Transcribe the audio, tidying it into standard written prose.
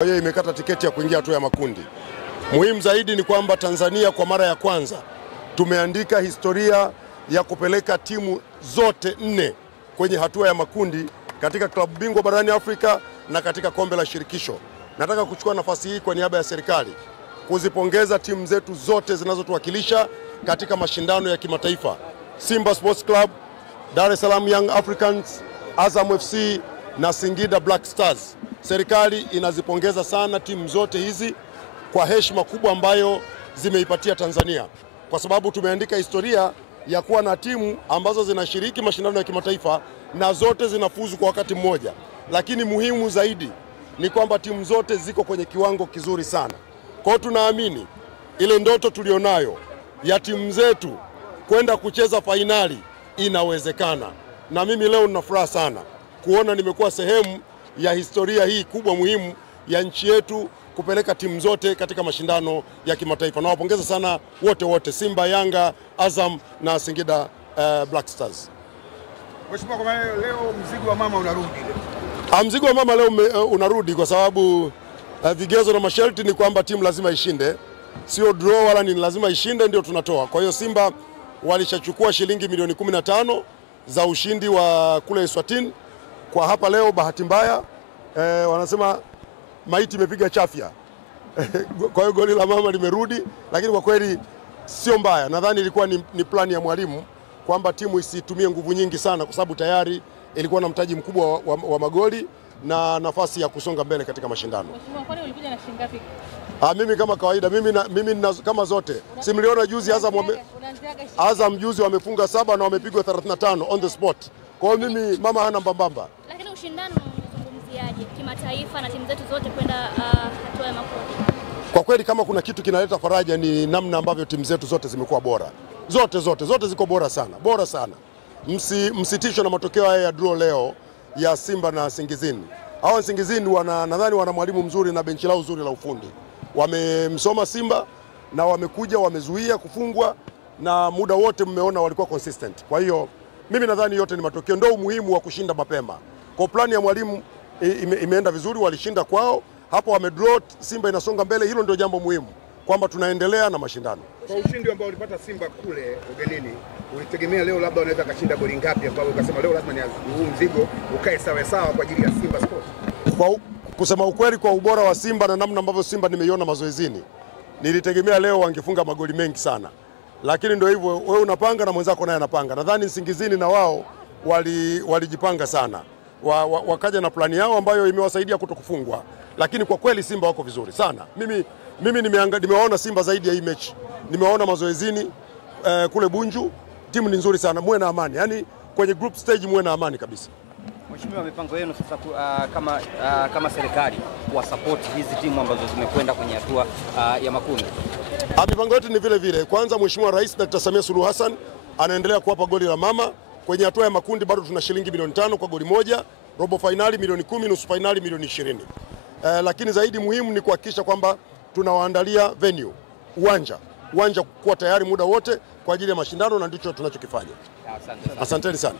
Kwa hiyo imekata tiketi ya kuingia hatua ya makundi. Muhimu zaidi ni kwamba Tanzania kwa mara ya kwanza tumeandika historia ya kupeleka timu zote 4 kwenye hatua ya makundi katika klabu bingwa barani Afrika na katika kombe la shirikisho. Nataka kuchukua nafasi hii kwa niaba ya serikali kuzipongeza timu zetu zote zinazotuwakilisha katika mashindano ya kimataifa. Simba Sports Club, Dar es Salaam Young Africans, Azam FC na Singida Black Stars. Serikali inazipongeza sana timu zote hizi kwa heshima kubwa ambayo zimeipatia Tanzania, kwa sababu tumeandika historia ya kuwa na timu ambazo zinashiriki mashindano ya kimataifa na zote zinafuzu kwa wakati mmoja. Lakini muhimu zaidi ni kwamba timu zote ziko kwenye kiwango kizuri sana. Kwa hiyo tunaamini ile ndoto tulionayo ya timu zetu kwenda kucheza fainali inawezekana. Na mimi leo nina furaha sana kuona nimekuwa sehemu ya historia hii kubwa muhimu ya nchi yetu kupeleka timu zote katika mashindano ya kimataifa. Na wapongeza sana wote Simba, Yanga, Azam na Singida Black Stars. Mheshimiwa, kwa leo mzigo wa mama unarudi. Mzigo wa mama leo unarudi kwa sababu vigezo na masharti ni kwamba timu lazima ishinde. Sio draw wala ni lazima ishinde ndio tunatoa. Kwa hiyo Simba walishachukua shilingi milioni 15 za ushindi wa kule Eswatini. Kwa hapa leo bahati mbaya wanasema maiti imepiga chafya. Kwa hiyo goli la mama limerudi, lakini kwa kweli sio mbaya. Nadhani ilikuwa ni plani ya mwalimu kwamba timu isitumie nguvu nyingi sana kwa sababu tayari ilikuwa na mtaji mkubwa wa magoli na nafasi ya kusonga mbele katika mashindano. Mheshimiwa, kwani ulikuja na shilingi ngapi? Mimi kama kawaida, mimi kama zote. Si mliona juzi Azam juzi wamefunga 7 na wamepigwa 35 on the spot. Kwa hiyo mimi mama hana mbambamba. Lakini ushindano unazungumziaje kimataifa na timu zetu zote kwenda hatua ya makundi? Kwa kweli kama kuna kitu kinaleta faraja ni namna ambavyo timu zetu zote zimekuwa bora. Zote ziko bora sana. Msitishwe na matokeo haya ya draw leo ya Simba na Singizini. Hao Singizini nadhani wana mwalimu mzuri na benchi lao zuri la ufundi. Wamemsoma Simba na wamekuja wamezuia kufungwa na muda wote mmeona walikuwa consistent. Kwa hiyo mimi nadhani yote ni matokeo, ndio umuhimu wa kushinda mapema. Kwa plani ya mwalimu imeenda vizuri, walishinda kwao, hapo wamedraw, Simba inasonga mbele. Hilo ndio jambo muhimu, kwamba tunaendelea na mashindano. Kwa ushindi ambao ulipata Simba kule ugenini, ulitegemea leo labda unaweza kashinda goli ngapi ambapo ukasema leo lazima huu mzigo ukae sawa kwa ajili ya Simba Sports? Kwa kusema ukweli, kwa ubora wa Simba na namna ambavyo Simba nimeiona mazoezini, nilitegemea leo wangefunga magoli mengi sana. Lakini ndio hivyo, wewe unapanga na mwenzako naye anapanga. Nadhani Singizini na wao walijipanga sana. Wakaja na plani yao ambayo imewasaidia kutokufungwa. Lakini kwa kweli Simba wako vizuri sana. Mimi nimewaona Simba zaidi ya hii mechi. Nimewaona mazoezini kule Bunju, timu ni nzuri sana, muwe na amani. Yaani kwenye group stage muwe na amani kabisa. Mheshimiwa, mipango yenu sasa kama serikali kuwa support hizi timu ambazo zimekwenda kwenye hatua ya makundi? Mipango yetu ni vile. Kwanza Mheshimiwa Rais Dr. Samia Suluhu Hassan anaendelea kuwapa goli la mama. Kwenye hatua ya makundi bado tuna shilingi milioni 5 kwa goli moja, robo finali milioni 10, nusu finali milioni 20. Lakini zaidi muhimu ni kuhakikisha kwamba tunawaandalia venue, uwanja kuwa tayari muda wote kwa ajili ya mashindano, na ndicho tunachokifanya. Asanteni sana.